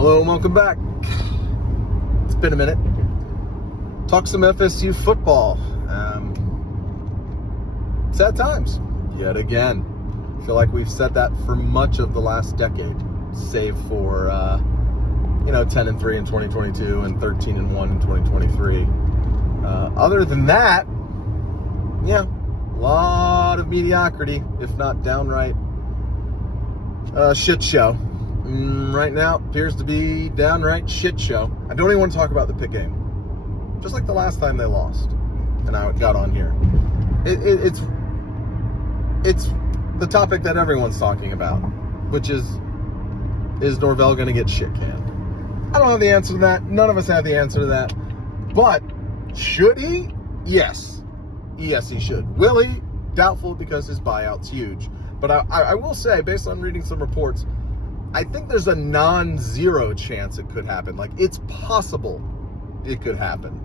Hello and welcome back. It's been a minute. Talk some FSU football. Sad times, yet again. I feel like we've said that for much of the last decade, save for 10-3 in 2022 and 13-1 in 2023. Other than that, yeah, a lot of mediocrity, if not downright shit show. Right now appears to be downright shit show. I don't even want to talk about the Pitt game, just like the last time they lost and I got on here. It's the topic that everyone's talking about, which is Norvell going to get shit canned? I don't have the answer to that. None of us have the answer to that. But should he? Yes, he should. Will he? Doubtful, because his buyout's huge. But I will say, based on reading some reports, I think there's a non-zero chance it could happen. Like, it's possible it could happen.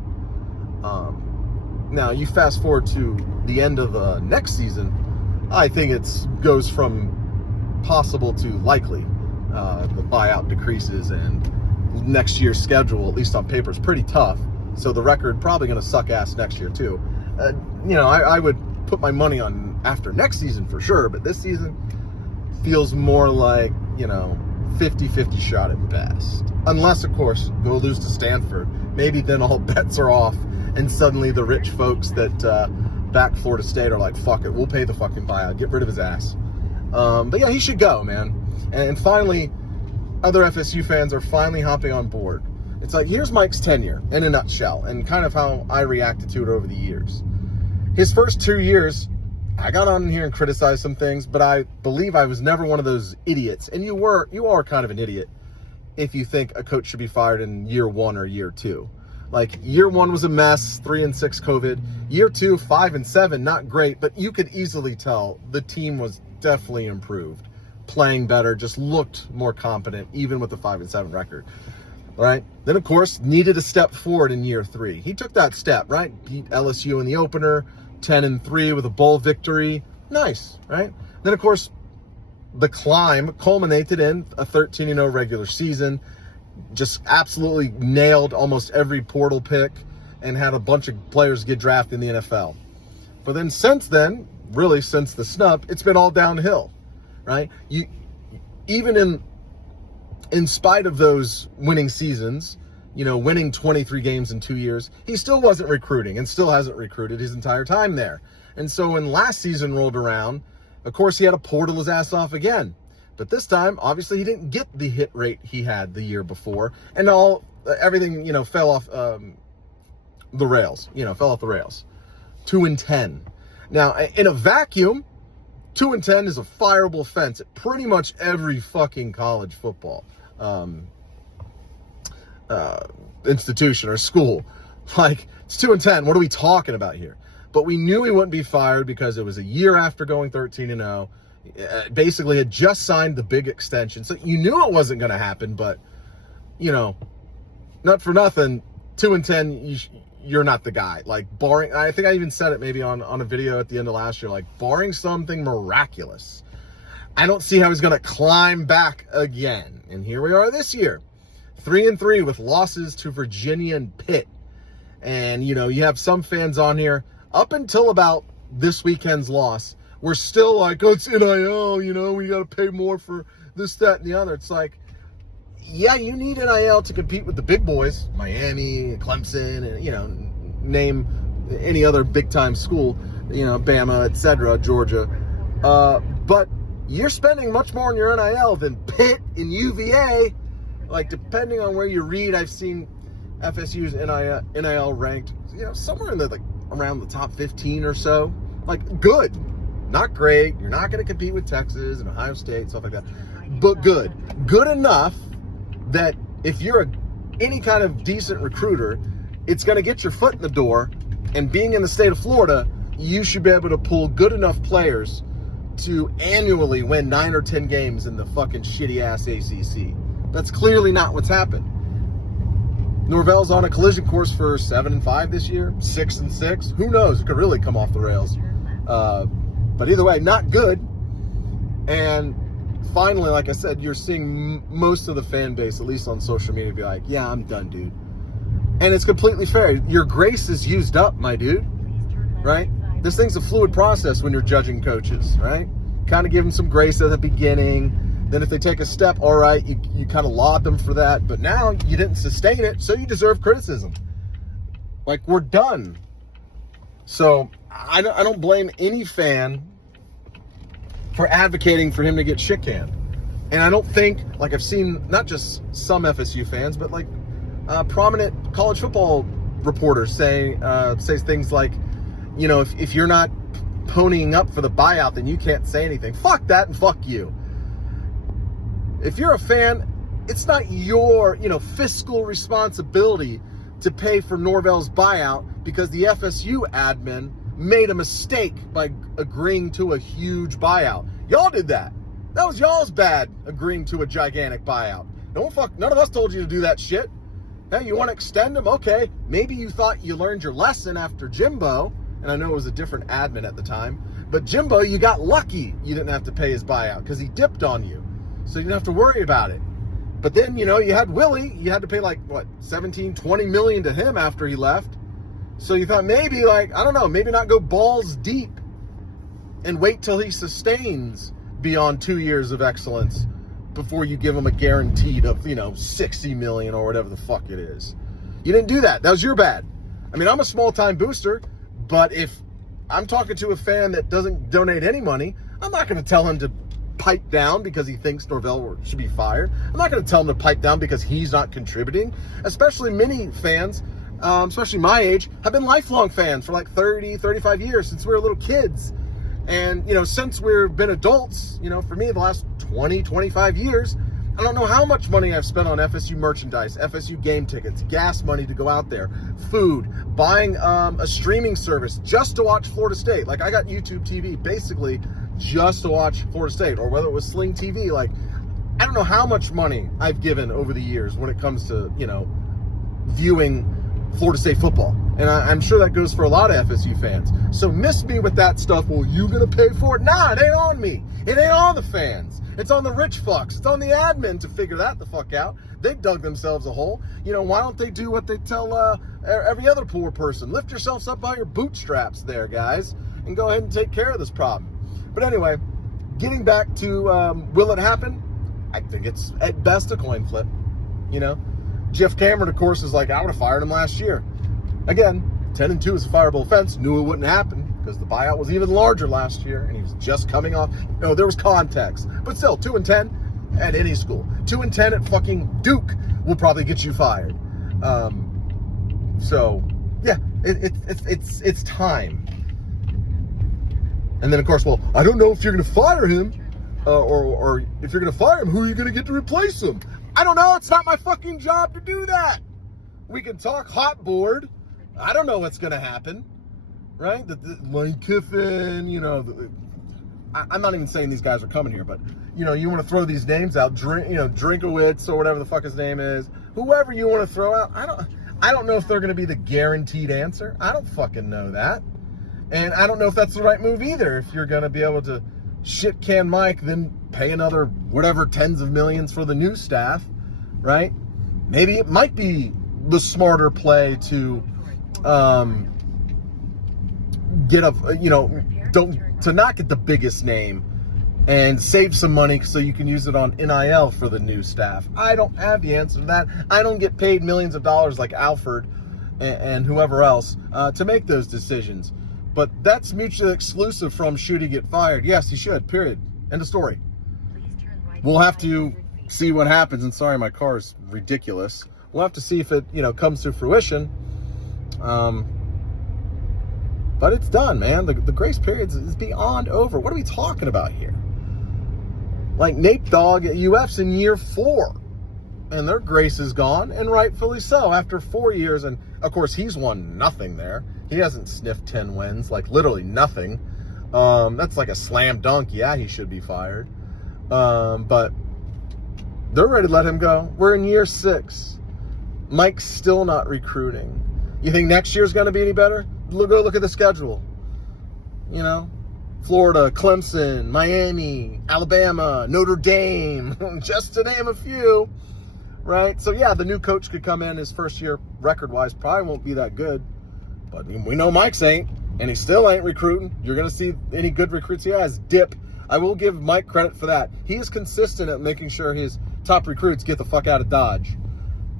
Now, you fast forward to the end of next season, I think it goes from possible to likely. The buyout decreases, and next year's schedule, at least on paper, is pretty tough. So the record probably going to suck ass next year, too. I would put my money on after next season for sure, but this season feels more like 50-50 shot at best. Unless, of course, go lose to Stanford. Maybe then all bets are off, and suddenly the rich folks that back Florida State are like, fuck it, we'll pay the fucking buyout, get rid of his ass. But yeah, he should go, man. And finally, other FSU fans are finally hopping on board. It's like, here's Mike's tenure in a nutshell, and kind of how I reacted to it over the years. His first 2 years, I got on here and criticized some things, but I believe I was never one of those idiots. And you are kind of an idiot if you think a coach should be fired in year 1 or year 2. Like, year 1 was a mess, 3-6 COVID. Year 2, 5-7, not great, but you could easily tell the team was definitely improved, playing better, just looked more competent, even with the 5-7 record. Right? Then, of course, needed a step forward in year 3. He took that step, right? Beat LSU in the opener, 10-3 with a bowl victory. Nice, right? Then, of course, the climb culminated in a 13-0 regular season. Just absolutely nailed almost every portal pick and had a bunch of players get drafted in the NFL. But then since then, really since the snub, it's been all downhill, right? Even in spite of those winning seasons, winning 23 games in 2 years, he still wasn't recruiting and still hasn't recruited his entire time there. And so when last season rolled around, of course, he had to portal his ass off again. But this time, obviously, he didn't get the hit rate he had the year before. And everything, fell off the rails. 2-10. Now, in a vacuum, 2-10 is a fireable offense at pretty much every fucking college football institution or school. Like, it's 2-10. What are we talking about here? But we knew he wouldn't be fired because it was a year after going 13-0. Basically had just signed the big extension. So you knew it wasn't going to happen, but, not for nothing, 2-10, you're not the guy. Like, barring, I think I even said it maybe on a video at the end of last year, like, barring something miraculous, I don't see how he's going to climb back again. And here we are this year, 3-3 with losses to Virginia and Pitt. And, you have some fans on here, up until about this weekend's loss, we're still like, oh, it's NIL, we got to pay more for this, that, and the other. It's like, yeah, you need NIL to compete with the big boys, Miami, Clemson, and, name any other big-time school, Bama, etc., Georgia. But you're spending much more on your NIL than Pitt and UVA. Like, depending on where you read, I've seen FSU's NIL ranked, somewhere in the, around the top 15 or so. Like, good. Not great. You're not going to compete with Texas and Ohio State, stuff like that. But good. Good enough that if you're any kind of decent recruiter, it's going to get your foot in the door. And being in the state of Florida, you should be able to pull good enough players to annually win 9 or 10 games in the fucking shitty-ass ACC. That's clearly not what's happened. Norvell's on a collision course for 7-5 this year, 6-6. Who knows? It could really come off the rails. But either way, not good. And finally, like I said, you're seeing most of the fan base, at least on social media, be like, yeah, I'm done, dude. And it's completely fair. Your grace is used up, my dude, right? This thing's a fluid process when you're judging coaches, right? Kind of give them some grace at the beginning. Then if they take a step, all right, you kind of laud them for that. But now you didn't sustain it, so you deserve criticism. Like, we're done. So I don't blame any fan for advocating for him to get shit canned. And I don't think, like, I've seen not just some FSU fans, but like prominent college football reporters say things like, you know, if you're not ponying up for the buyout, then you can't say anything. Fuck that and fuck you. If you're a fan, it's not your, fiscal responsibility to pay for Norvell's buyout because the FSU admin made a mistake by agreeing to a huge buyout. Y'all did that. That was y'all's bad, agreeing to a gigantic buyout. None of us told you to do that shit. Hey, you want to extend them? Okay. Maybe you thought you learned your lesson after Jimbo, and I know it was a different admin at the time, but Jimbo, you got lucky you didn't have to pay his buyout because he dipped on you. So you didn't have to worry about it. But then, you had Willie. You had to pay like, what, 17, 20 million to him after he left. So you thought maybe, maybe not go balls deep and wait till he sustains beyond 2 years of excellence before you give him a guaranteed of, 60 million or whatever the fuck it is. You didn't do that. That was your bad. I mean, I'm a small-time booster, but if I'm talking to a fan that doesn't donate any money, I'm not going to tell him to pipe down because he thinks Norvell should be fired. I'm not going to tell him to pipe down because he's not contributing. Especially many fans, especially my age, have been lifelong fans for like 30, 35 years since we were little kids. And, since we've been adults, for me, the last 20, 25 years, I don't know how much money I've spent on FSU merchandise, FSU game tickets, gas money to go out there, food, buying a streaming service just to watch Florida State. Like, I got YouTube TV basically just to watch Florida State, or whether it was Sling TV. Like, I don't know how much money I've given over the years when it comes to, viewing Florida State football. And I'm sure that goes for a lot of FSU fans. So miss me with that stuff. Well, you gonna pay for it? Nah, it ain't on me. It ain't on the fans. It's on the rich fucks. It's on the admin to figure that the fuck out. They dug themselves a hole. Why don't they do what they tell every other poor person? Lift yourselves up by your bootstraps there, guys, and go ahead and take care of this problem. But anyway, getting back to will it happen? I think it's at best a coin flip. Jeff Cameron, of course, is like, I would have fired him last year. Again, 10-2 is a fireable offense. Knew it wouldn't happen because the buyout was even larger last year, and he was just coming off. There was context. But still, 2-10 at any school. 2-10 at fucking Duke will probably get you fired. So, yeah, it's time. And then, of course, well, I don't know if you're going to fire him, or if you're going to fire him, who are you going to get to replace him? I don't know. It's not my fucking job to do that. We can talk hot board. I don't know what's going to happen, right? Lane Kiffin, I'm not even saying these guys are coming here, but, you want to throw these names out, Drinkowitz or whatever the fuck his name is, whoever you want to throw out. I don't know if they're going to be the guaranteed answer. I don't fucking know that. And I don't know if that's the right move either. If you're going to be able to shit can Mike, then pay another whatever tens of millions for the new staff, right? Maybe it might be the smarter play to to not get the biggest name and save some money so you can use it on NIL for the new staff. I don't have the answer to that. I don't get paid millions of dollars like Alfred and whoever else to make those decisions. But that's mutually exclusive from should he get fired. Yes, he should, period. End of story. We'll have to see what happens. And sorry, my car is ridiculous. We'll have to see if it, comes to fruition. But it's done, man. The grace period is beyond over. What are we talking about here? Like Nate Dogg at UF's in year 4. And their grace is gone, and rightfully so, after 4 years. And, of course, he's won nothing there. He hasn't sniffed 10 wins, like literally nothing. That's like a slam dunk. Yeah, he should be fired. But they're ready to let him go. We're in year 6. Mike's still not recruiting. You think next year's going to be any better? Go look at the schedule. Florida, Clemson, Miami, Alabama, Notre Dame, just to name a few, right? So yeah, the new coach could come in his first year record-wise, probably won't be that good, but we know Mike's ain't, and he still ain't recruiting. You're going to see any good recruits he has dip. I will give Mike credit for that. He is consistent at making sure his top recruits get the fuck out of Dodge.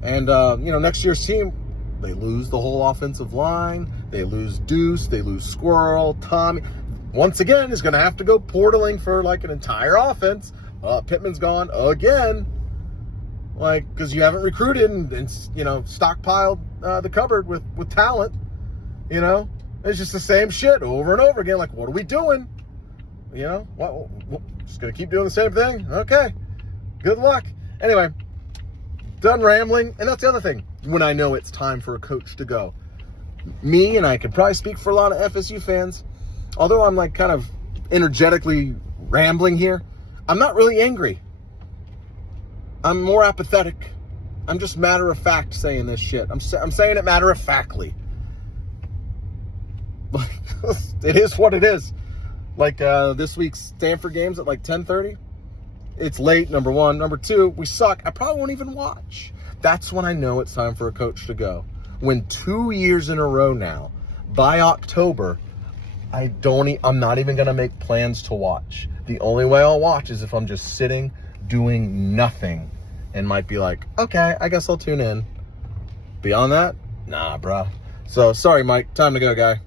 And, next year's team, they lose the whole offensive line. They lose Deuce. They lose Squirrel. Tommy, once again, is going to have to go portaling for, like, an entire offense. Pittman's gone again. Like, because you haven't recruited and stockpiled the cupboard with talent. It's just the same shit over and over again. Like, what are we doing? Just going to keep doing the same thing? Okay. Good luck. Anyway, done rambling. And that's the other thing. When I know it's time for a coach to go. Me, and I can probably speak for a lot of FSU fans, although I'm like kind of energetically rambling here, I'm not really angry. I'm more apathetic. I'm just matter of fact saying this shit. I'm saying it matter of factly. It is what it is. Like this week's Stanford game's at like 10:30. It's late, number one. Number two, we suck. I probably won't even watch. That's when I know it's time for a coach to go. When 2 years in a row now, by October, I'm not even going to make plans to watch. The only way I'll watch is if I'm just sitting doing nothing and might be like, okay, I guess I'll tune in. Beyond that, nah, bruh. So, sorry, Mike. Time to go, guy.